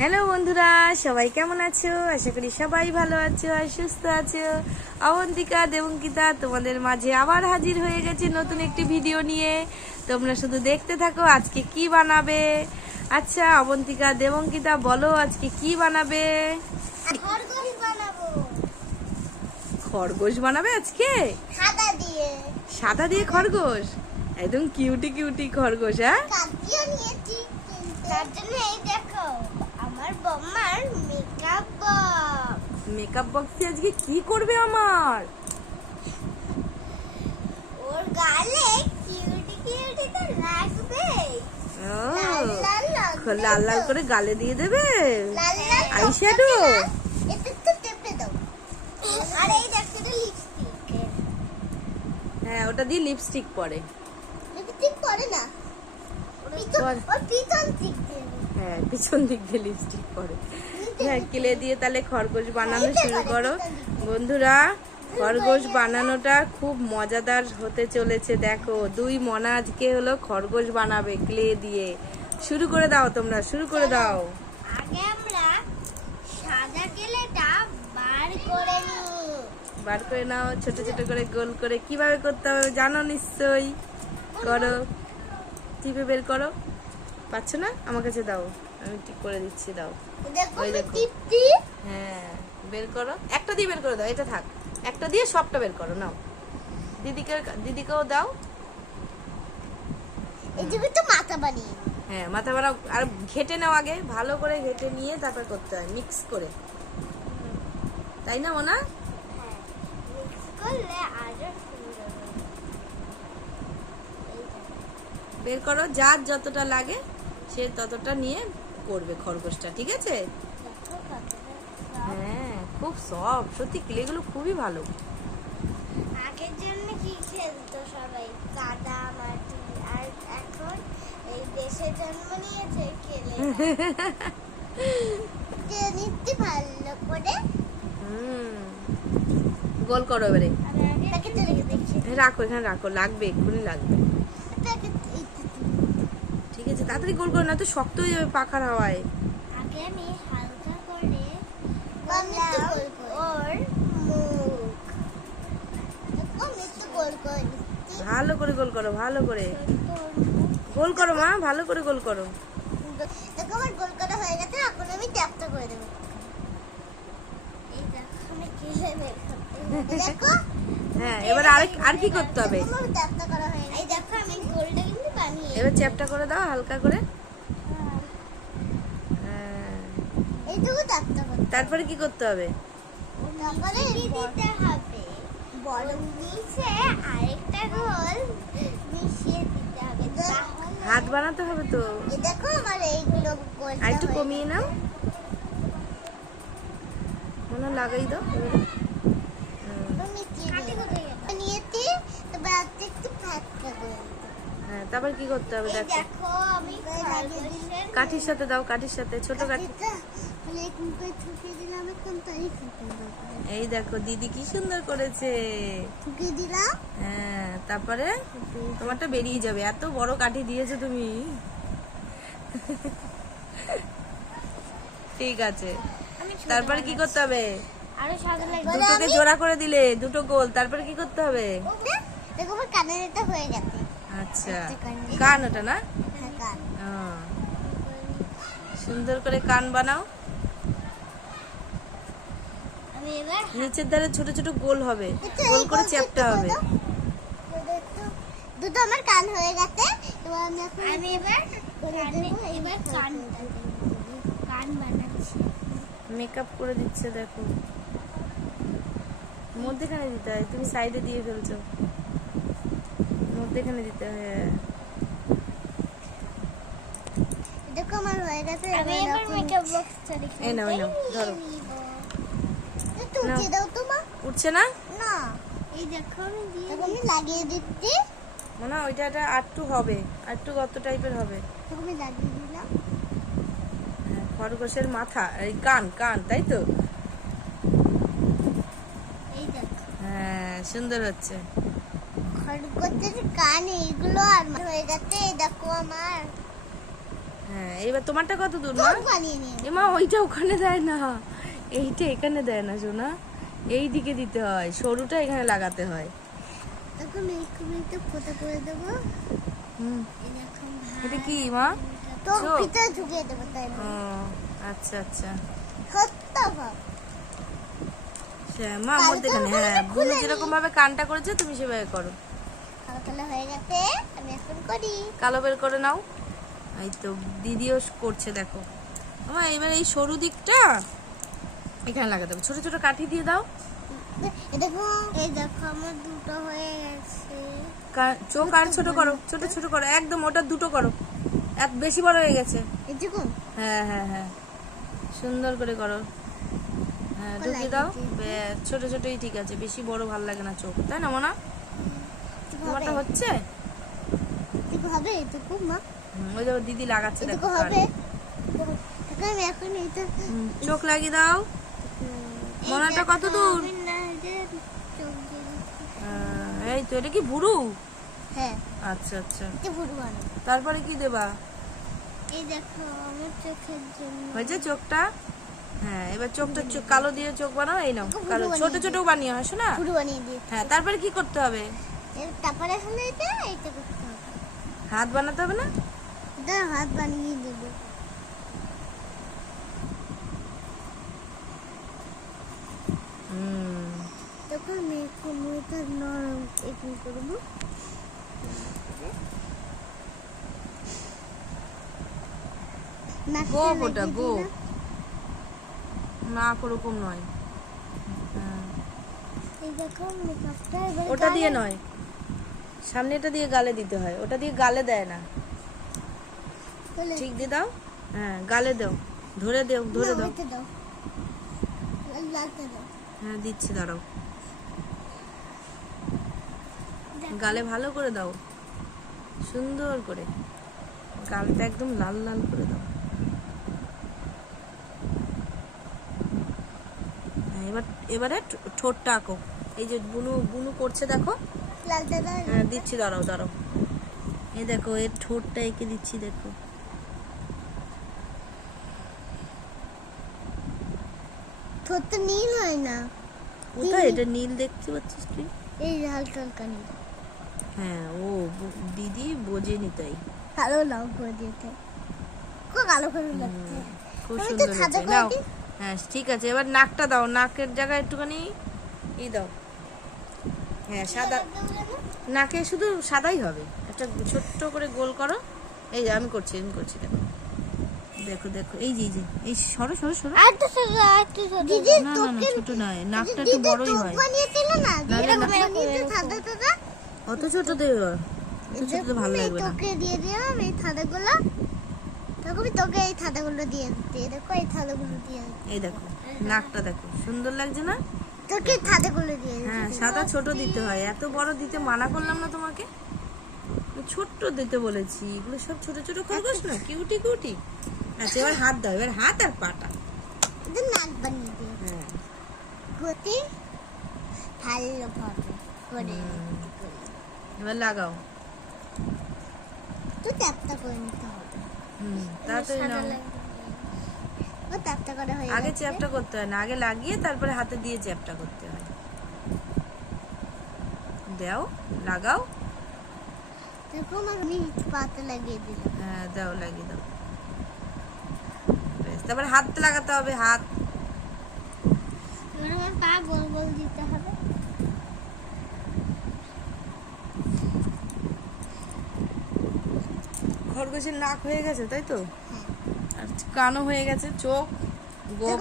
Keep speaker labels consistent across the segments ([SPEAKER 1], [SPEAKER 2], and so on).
[SPEAKER 1] Hello বন্ধুরা সবাই কেমন আছো? আশা করি সবাই ভালো আছো আর সুস্থ আছো। অবন্তিকা দেবঙ্কিতা তোমাদের মাঝে আবার হাজির হয়ে গেছে নতুন একটি ভিডিও নিয়ে। তোমরা শুধু দেখতে থাকো আজকে কি বানাবে। আচ্ছা অবন্তিকা দেবঙ্কিতা বলো আজকে কি বানাবে?
[SPEAKER 2] খরগোশ বানাবে।
[SPEAKER 1] আজকে?
[SPEAKER 2] সাদা দিয়ে।
[SPEAKER 1] সাদা দিয়ে খরগোশ? একদম কিউটি কিউটি খরগোশ হ্যাঁ?
[SPEAKER 2] তার জন্য এই দেখো। আমার বম্মার মেকআপ বক্স
[SPEAKER 1] মেকআপ বক্সে আজকে কি করবে আমার?
[SPEAKER 2] ওর গালে কিউটি কিউটি তো লাগবে। লাল লাল।
[SPEAKER 1] করে গালে দিয়ে দেবে? আইশ্যাডো? হ্যাঁ ওটা দিয়ে লিপস্টিক পরে।
[SPEAKER 2] লিপস্টিক পরে না। ওর পিছন দিক দিয়ে
[SPEAKER 1] হ্যাঁ পিছন দিক দিয়ে লিপস্টিক পরে। হ্যাঁ কিলে দিয়ে তাহলে খরগোশ বানানো শুরু করো। বন্ধুরা খরগোশ বানানোটা খুব মজাদার হতে চলেছে। দেখো দুই মনা আজকে হলো খরগোশ বানাবে ক্লে দিয়ে। শুরু করে দাও তোমরা শুরু করে দাও।
[SPEAKER 2] আগে আমরা সাদা কেলেটা বার করে নিই।
[SPEAKER 1] বার করে নাও ছোট ছোট করে গোল করে। কীভাবে করতে হবে জানো নিশ্চয়ই? করো। টিপে বের করো। পাচ্ছ না? আমার কাছে দাও। আমি ঠিক করে দিচ্ছি দাও। ওই দেখো। হ্যাঁ বের করো। একটা দিয়ে বের করে দাও এটা থাক। একটা দিয়ে সবটা বের করো নাও। দিদিকে দিদিকেও দাও।
[SPEAKER 2] তো মাথা বানিয়ে
[SPEAKER 1] হ্যাঁ মাথা বাড়া আর ঘেটে নাও আগে ভালো করে ঘেটে নিয়ে তারপর করতে হয় মিক্স করে। তাই না
[SPEAKER 2] দেখো।
[SPEAKER 1] বের করো যার যতটা লাগে। সে ততটা নিয়ে করবে খরগোশটা ঠিক আছে। হ্যাঁ খুব সফট সত্যি ক্লেগুলো খুবই ভালো।
[SPEAKER 2] আগের জন্য কি খেলতো সবাই? কাদা মাটি আর এখন এই দেশে জন্ম নিয়েছে খেলে নিতে ভালো করে।
[SPEAKER 1] হুম। গোল করো এবারে।
[SPEAKER 2] রাখো
[SPEAKER 1] এখানে রাখো। লাগবে এক্ষুনি লাগবে। ঠিক আছে তাড়াতাড়ি গোল করো না তো শক্ত হয়ে যাবে পাখার হাওয়ায়।
[SPEAKER 2] আগে আমি হালকা করে ওর দেখো গোল করে।
[SPEAKER 1] ভালো করে গোল করো ভালো করে। গোল করো মা ভালো করে গোল করো।
[SPEAKER 2] আমার গোল করা হয়ে গেছে এখন আমি ট্যাপটা করে দেবো। দেখো আমি কেলে বের করতে হবে। দেখো।
[SPEAKER 1] হ্যাঁ এবার আর আর কি করতে হবে?
[SPEAKER 2] ট্যাপটা করা হয়ে গেছে। এই দেখো আমি গোলটা
[SPEAKER 1] এবার চ্যাপটা করে দাও হালকা করে। হ্যাঁ।
[SPEAKER 2] এইটুকু
[SPEAKER 1] তারপরে কি করতে হবে?
[SPEAKER 2] তারপরে দিতে হবে? বড় নিচে আরেকটা গোল মিশিয়ে দিতে হবে। তাহলে
[SPEAKER 1] হাত বানাতে হবে তো?
[SPEAKER 2] দেখো আমার এইগুলো
[SPEAKER 1] আর একটু কমিয়ে নাও। মনে লাগাই দাও।
[SPEAKER 2] নিয়েছি একটু
[SPEAKER 1] হ্যাঁ তারপর কি করতে হবে দেখো। কাঠির সাথে দাও কাঠির সাথে ছোট কাঠি।
[SPEAKER 2] তাই
[SPEAKER 1] এই দেখো দিদি কি সুন্দর করেছে। হ্যাঁ তারপরে তোমারটা বেরিয়ে যাবে। এত বড় কাঠি দিয়েছ তুমি। ঠিক আছে। তারপরে কি করতে হবে?
[SPEAKER 2] আরও
[SPEAKER 1] দুটোকে জোড়া করে দিলে দুটো গোল। তারপরে কি করতে হবে?
[SPEAKER 2] কানের এটা হয়ে গেছে।
[SPEAKER 1] আচ্ছা। কান ওটা না?
[SPEAKER 2] হ্যাঁ।
[SPEAKER 1] সুন্দর করে কান বানাও।
[SPEAKER 2] এবার
[SPEAKER 1] নিচের ধারে ছোট ছোট গোল হবে। গোল করে চ্যাপটা হবে।
[SPEAKER 2] দুটো আমার কান হয়ে গেছে। এবার আমি আমি এবার এবার কান কান বানাচ্ছি।
[SPEAKER 1] মেকআপ করে দিচ্ছে দেখো। মধ্যেখানে দিতে হয় তুমি সাইডে দিয়ে ফেলছো। মধ্যেখানে দিতে হয়।
[SPEAKER 2] দেখো আমার হয়ে গেছে আমি এবার মেকআপ
[SPEAKER 1] এই নাও, নাও, ধরো।
[SPEAKER 2] দাও তো মা।
[SPEAKER 1] উঠছে না?
[SPEAKER 2] না। এই দেখো আমি দিয়ে আমি লাগিয়ে দিচ্ছি।
[SPEAKER 1] মনে ওইটা আটটু হবে। আটটু কত টাইপের হবে?
[SPEAKER 2] আমি লাগিয়ে দিলাম।
[SPEAKER 1] হ্যাঁ, খরগোশের মাথা এই কান কান তাই তো? হ্যাঁ সুন্দর হচ্ছে।
[SPEAKER 2] কান আর হয়ে গেছে দেখো আমার।
[SPEAKER 1] হ্যাঁ এবার তোমারটা কত দূর মা? এমা ওইটা ওখানে দেয় না। এইটা এখানে দেয় না সোনা। এই দিকে দিতে হয় সরুটা এখানে লাগাতে হয়।
[SPEAKER 2] একটু ফোটা করে দেবো?
[SPEAKER 1] হুম। এটা কি মা?
[SPEAKER 2] তো
[SPEAKER 1] চোখ?
[SPEAKER 2] ঢুকিয়ে দেবো তাই
[SPEAKER 1] ও আচ্ছা আচ্ছা। হ্যাঁ বুনু যেরকম ভাবে কানটা করেছে তুমি সেভাবে করো।
[SPEAKER 2] কালো
[SPEAKER 1] বের করে নাও। এই তো দিদিও করছে দেখো। আমার এবার এই সরু দিকটা এখানে লাগাতে হবে। ছোট ছোট কাঠি দিয়ে দাও।
[SPEAKER 2] দেখো এই দেখো আমার দুটো হয়ে গেছে।
[SPEAKER 1] চোখ আর ছোট করো ছোট ছোট করো। একদম ওটা দুটো করো। এক বেশি বড় হয়ে গেছে। হ্যাঁ হ্যাঁ হ্যাঁ। সুন্দর করে করো। হ্যাঁ ঢুকিয়ে দাও। ছোট ছোটই ঠিক আছে। বেশি বড় ভালো লাগে না চোখ। তাই না মোনা? তোমারটা হচ্ছে?
[SPEAKER 2] এটুকু হবে এটুকু মা।
[SPEAKER 1] ওই যে দিদি লাগাচ্ছে দেখো
[SPEAKER 2] হবে। এখন আমি এখন এটা
[SPEAKER 1] চোখ লাগিয়ে দাও। মোনাটা কত দূর? এই তো এটা কি ভুরু?
[SPEAKER 2] হ্যাঁ।
[SPEAKER 1] আচ্ছা আচ্ছা।
[SPEAKER 2] এটা ভুরু
[SPEAKER 1] তারপরে কি দেবা?
[SPEAKER 2] এই দেখো আমার চোখের জন্য।
[SPEAKER 1] হয়েছে চোখটা? হ্যাঁ এবার চোখটা চোখ কালো দিয়ে চোখ বানাও এই নাও কালো। ছোট ছোট বানিয়ে আসো না?
[SPEAKER 2] ভুরু বানিয়ে দিয়ে
[SPEAKER 1] হ্যাঁ তারপরে কি করতে হবে?
[SPEAKER 2] তারপরে হলো এটা এইটা করতে হবে।
[SPEAKER 1] হাত বানাতে হবে না?
[SPEAKER 2] এটা হাত বানিয়ে দেবো। তখন আমি কোমরটা নরম এরকম করব।
[SPEAKER 1] গো ওটা গো। না ওরকম নয়। হ্যাঁ।
[SPEAKER 2] এই দেখো মেকআপটা
[SPEAKER 1] ওটা দিয়ে নয়। সামনেটা দিয়ে গালে দিতে হয়। ওটা দিয়ে গালে দেয় না। ঠিক দিয়ে দাও? হ্যাঁ গালে দাও। ধরে দেও ধরে দাও। হ্যাঁ দিচ্ছি দাঁড়াও। গালে ভালো করে দাও। সুন্দর করে। গালটা একদম লাল লাল করে দাও। হ্যাঁ, এবার এবারে ঠোঁটটা আঁকো। এই যে বুনু বুনু করছে দেখো। হ্যাঁ দিচ্ছি দাঁড়াও দাঁড়াও। এই দেখো এর ঠোঁটটা এঁকে দিচ্ছি দেখো।
[SPEAKER 2] ঠোঁট তো নীল হয় না।
[SPEAKER 1] কোথায়? এটা নীল দেখতে পাচ্ছিস তুই?
[SPEAKER 2] এই হালকা হালকা নীল।
[SPEAKER 1] হ্যাঁ ও দিদি বোঝেনি তাই।
[SPEAKER 2] কালো লাউ করে দিতে খুব কালো করে লাগছে।
[SPEAKER 1] খুব সুন্দর। হ্যাঁ ঠিক আছে এবার নাকটা দাও। নাকের জায়গায় একটুখানি ই দাও। হ্যাঁ সাদা নাকে শুধু সাদাই হবে। একটা ছোট্ট করে গোল করো। এই যে আমি করছি আমি করছি দেখো। দেখো দেখো এই যে যে এই সরো সরো সরো।
[SPEAKER 2] আর তো আর তো দিদি
[SPEAKER 1] না না না ছোট নয় নাকটা একটু বড়ই হয়।
[SPEAKER 2] বানিয়েছিল না?
[SPEAKER 1] না,
[SPEAKER 2] এরকম সাদা সাদা?
[SPEAKER 1] অত ছোট দেবে অত ছোট তো ভালো লাগবে না।
[SPEAKER 2] তোকে দিয়ে দিলাম এই থাদাগুলো তখন তোকে এই থাদাগুলো দিয়ে দিতে দেখো এই থাদাগুলো দিয়ে দিতে
[SPEAKER 1] এই দেখো নাকটা দেখো সুন্দর লাগছে না?
[SPEAKER 2] তোকে দিয়ে
[SPEAKER 1] হ্যাঁ সাদা ছোট দিতে হয়। এত বড় দিতে মানা করলাম না তোমাকে? ছোট্ট দিতে বলেছি। এগুলো সব ছোট ছোট খরগোশ না? কিউটি কিউটি আচ্ছা এবার হাত দাও এবার হাত আর পাটা।
[SPEAKER 2] নাক বানিয়ে
[SPEAKER 1] হ্যাঁ।
[SPEAKER 2] গতি ভালোভাবে করে
[SPEAKER 1] এবার লাগাও।
[SPEAKER 2] তো ট্যাপটা করে নিতে হবে।
[SPEAKER 1] হুম তাড়াতাড়ি নাও।
[SPEAKER 2] হয়ে
[SPEAKER 1] আগে চ্যাপটা করতে হয় না আগে লাগিয়ে তারপরে হাতে দিয়ে চ্যাপটা করতে হয়। দাও লাগাও।
[SPEAKER 2] দেখো আমি পাতে লাগিয়ে দিলাম।
[SPEAKER 1] হ্যাঁ দাও লাগিয়ে দাও। ব্যাস, তারপরে হাত লাগাতে হবে হাত।
[SPEAKER 2] এবার আমার পা গোল গোল দিতে হবে।
[SPEAKER 1] খরগোশের নাক হয়ে গেছে তাই তো?
[SPEAKER 2] হ্যাঁ।
[SPEAKER 1] আর কানও হয়ে গেছে চোখ গোপ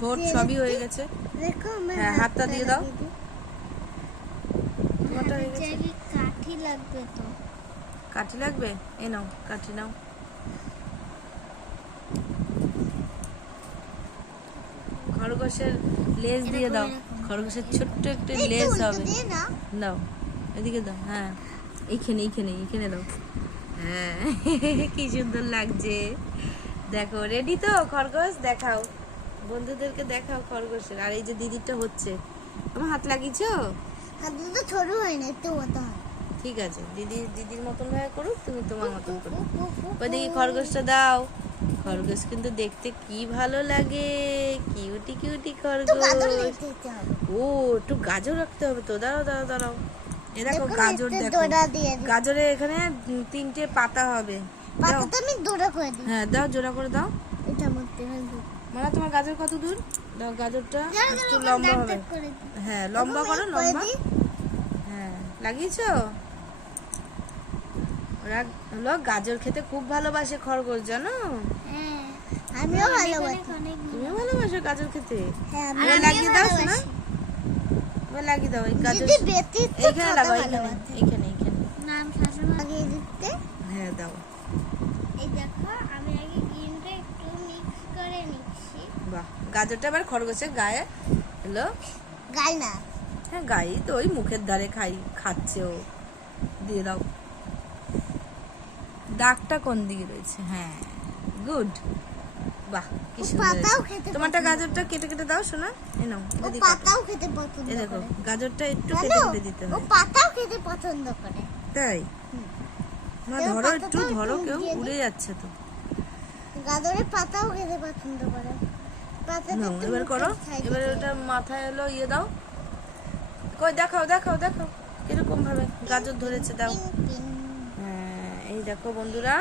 [SPEAKER 1] ঠোঁট সবই হয়ে গেছে।
[SPEAKER 2] দেখো
[SPEAKER 1] হ্যাঁ, হাতটা দিয়ে দাও।
[SPEAKER 2] কাঠি লাগবে তো।
[SPEAKER 1] কাঠি লাগবে? এ নাও কাঠি নাও। খরগোশের লেজ দিয়ে দাও। খরগোশের ছোট্ট একটা লেজ হবে। দাও এদিকে দাও হ্যাঁ। এইখানে এইখানে এইখানে দাও। হ্যাঁ কি সুন্দর লাগছে। দেখো রেডি তো? খরগোশ? দেখাও। বন্ধুদেরকে দেখাও খরগোশের। আর এই যে দিদিটা হচ্ছে। আমার হাত লাগিয়েছো?
[SPEAKER 2] হাত তো ছোট হয় না একটু মতো
[SPEAKER 1] ঠিক আছে দিদি দিদির মতন ভাবে করুক তুমি তোমার মতন করো। ওদিকে খরগোশটা দাও। খরগোশ কিন্তু দেখতে কি ভালো লাগে। কিউটি কিউটি খরগোশ। ও একটু গাজর রাখতে হবে তো। দাঁড়াও দাঁড়াও দাঁড়াও। এ দেখো গাজর দেখো।
[SPEAKER 2] ডোরা
[SPEAKER 1] গাজরে এখানে তিনটে পাতা হবে।
[SPEAKER 2] পাতাটা আমি দূরে করে দিই।
[SPEAKER 1] হ্যাঁ দাও জোড়া করে দাও।
[SPEAKER 2] এটা মধ্যে
[SPEAKER 1] মানে তোমার গাজর কত দূর? দাও গাজরটা একটু লম্বা হবে। হ্যাঁ লম্বা করো লম্বা। হ্যাঁ লাগিয়েছো? ওরা হলো গাজর খেতে খুব ভালোবাসে খরগোশ জানো?
[SPEAKER 2] হ্যাঁ আমিও ভালোবাসি।
[SPEAKER 1] তুমিও ভালোবাসো গাজর খেতে?
[SPEAKER 2] হ্যাঁ
[SPEAKER 1] লাগিয়ে দাও। এবার লাগিয়ে দাও এই গাজর এইখানে লাগাও এইখানে এইখানে এইখানে।
[SPEAKER 2] নাম শাশুড়ি লাগিয়ে দিতে।
[SPEAKER 1] হ্যাঁ দাও।
[SPEAKER 2] এই দেখো আমি আগে গ্রিনটা একটু মিক্স করে নিচ্ছি।
[SPEAKER 1] বাহ গাজরটা এবার খরগোশের গায়ে হলো
[SPEAKER 2] গাই না।
[SPEAKER 1] হ্যাঁ গায়ে তো ওই মুখের ধারে খাই খাচ্ছে ও। দিয়ে দাও। দাগটা কোন দিকে রয়েছে? হ্যাঁ গুড। বাহ কি
[SPEAKER 2] পাতাও খেতে
[SPEAKER 1] তোমারটা গাজরটা কেটে কেটে দাও শোনা এ নাও এটা
[SPEAKER 2] পাতাও খেতে পছন্দ
[SPEAKER 1] এ দেখো গাজরটা একটু? কেটে কেটে দিতে
[SPEAKER 2] ও পাতাও খেতে পছন্দ করে।
[SPEAKER 1] তাই। না ধরো একটু ধরো কেউ উড়ে যাচ্ছে তো।
[SPEAKER 2] গাজরের পাতাও খেতে পছন্দ করে।
[SPEAKER 1] নাও এবার করো। এবার ওটা মাথায় এলো ইয়ে দাও। কই দেখাও দেখাও দেখাও। এরকম ভাবে গাজর ধরেছে দাও। হ্যাঁ এই দেখো বন্ধুরা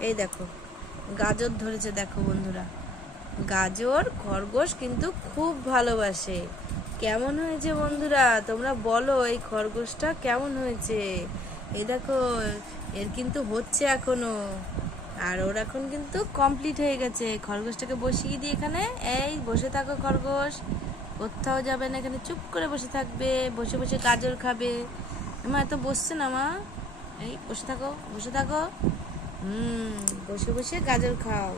[SPEAKER 1] এই দেখো। গাজর ধরেছে দেখো বন্ধুরা। গাজর খরগোশ কিন্তু খুব ভালোবাসে। কেমন হয়েছে বন্ধুরা? তোমরা বলো এই খরগোশটা কেমন হয়েছে? এই দেখো এর কিন্তু হচ্ছে এখনও। আর ওর এখন কিন্তু কমপ্লিট হয়ে গেছে। খরগোশটাকে বসিয়ে দিই এখানে। এই বসে থাকো খরগোশ। কোথাও যাবে না এখানে। চুপ করে বসে থাকবে। বসে বসে গাজর খাবে। মা এত বসছে না মা? এই বসে থাকো বসে থাকো। হুম বসে বসে গাজর খাও।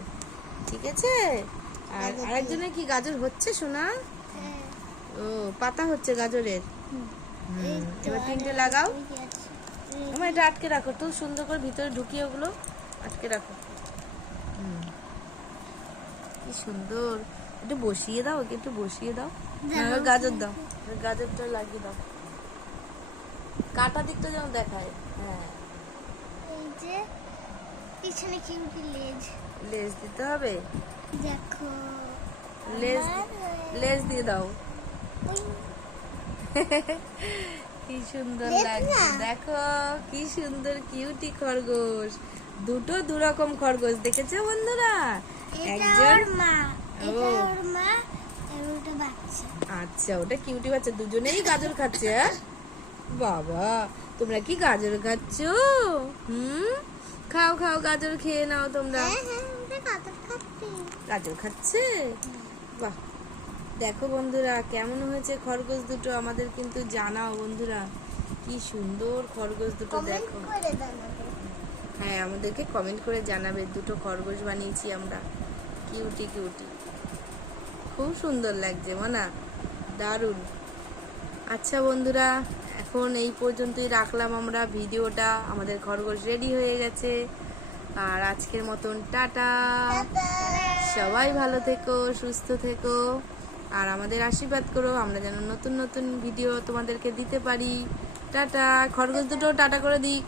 [SPEAKER 1] ঠিক আছে? আর আরেকজনের কি গাজর হচ্ছে শোনা
[SPEAKER 2] হ্যাঁ,
[SPEAKER 1] ও পাতা হচ্ছে গাজরের। এবার তিনটে লাগাও। আমার এটা আটকে রাখো তো সুন্দর করে ভিতরে ঢুকিয়ে ওগুলো আটকে রাখো। কি সুন্দর। একটু বসিয়ে দাও ওকে একটু বসিয়ে দাও। হ্যাঁ, গাজর দাও। গাজরটা লাগিয়ে দাও। কাটা দিকটা যেন দেখায়। হ্যাঁ।
[SPEAKER 2] এই যে পিছনে কিউটি লেজ।
[SPEAKER 1] লেজ দিতে হবে?
[SPEAKER 2] দেখো।
[SPEAKER 1] লেজ লেজ দিয়ে দাও। কি সুন্দর লাগছে। দেখো কি সুন্দর কিউটি খরগোশ। দুটো দু রকম খরগোশ দেখেছ বন্ধুরা? একজন ও। আচ্ছা ওটা কিউটি বাচ্চা দুজনেই গাজর খাচ্ছে? বাবা তোমরা কি গাজর খাচ্ছ? হুম? খাও খাও গাজর খেয়ে নাও তোমরা।
[SPEAKER 2] হ্যাঁ হ্যাঁ
[SPEAKER 1] গাজর খাচ্ছে। বাহ দেখো বন্ধুরা কেমন হয়েছে খরগোশ দুটো আমাদের কিন্তু জানাও বন্ধুরা। কি সুন্দর খরগোশ দুটো দেখো। হ্যাঁ আমাদেরকে কমেন্ট করে জানাবে দুটো খরগোশ বানিয়েছি আমরা। কিউটি কিউটি খুব সুন্দর লাগছে মানা। দারুণ। আচ্ছা বন্ধুরা এখন এই পর্যন্তই রাখলাম আমরা ভিডিওটা। আমাদের খরগোশ রেডি হয়ে গেছে। আর আজকের মতন টাটা। সবাই ভালো থেকো সুস্থ থেকো। আর আমাদের আশীর্বাদ করো আমরা যেন নতুন নতুন ভিডিও তোমাদেরকে দিতে পারি। টাটা খরগোশ দুটো টাটা করে দিক।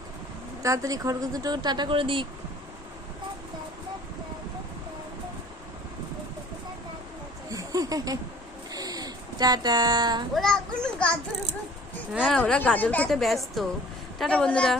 [SPEAKER 1] তাড়াতাড়ি খরগোশ দুটো টাটা করে দিক। টাটা।
[SPEAKER 2] ওরা
[SPEAKER 1] হ্যাঁ ওরা গাজর খেতে ব্যস্ত। টাটা বন্ধুরা।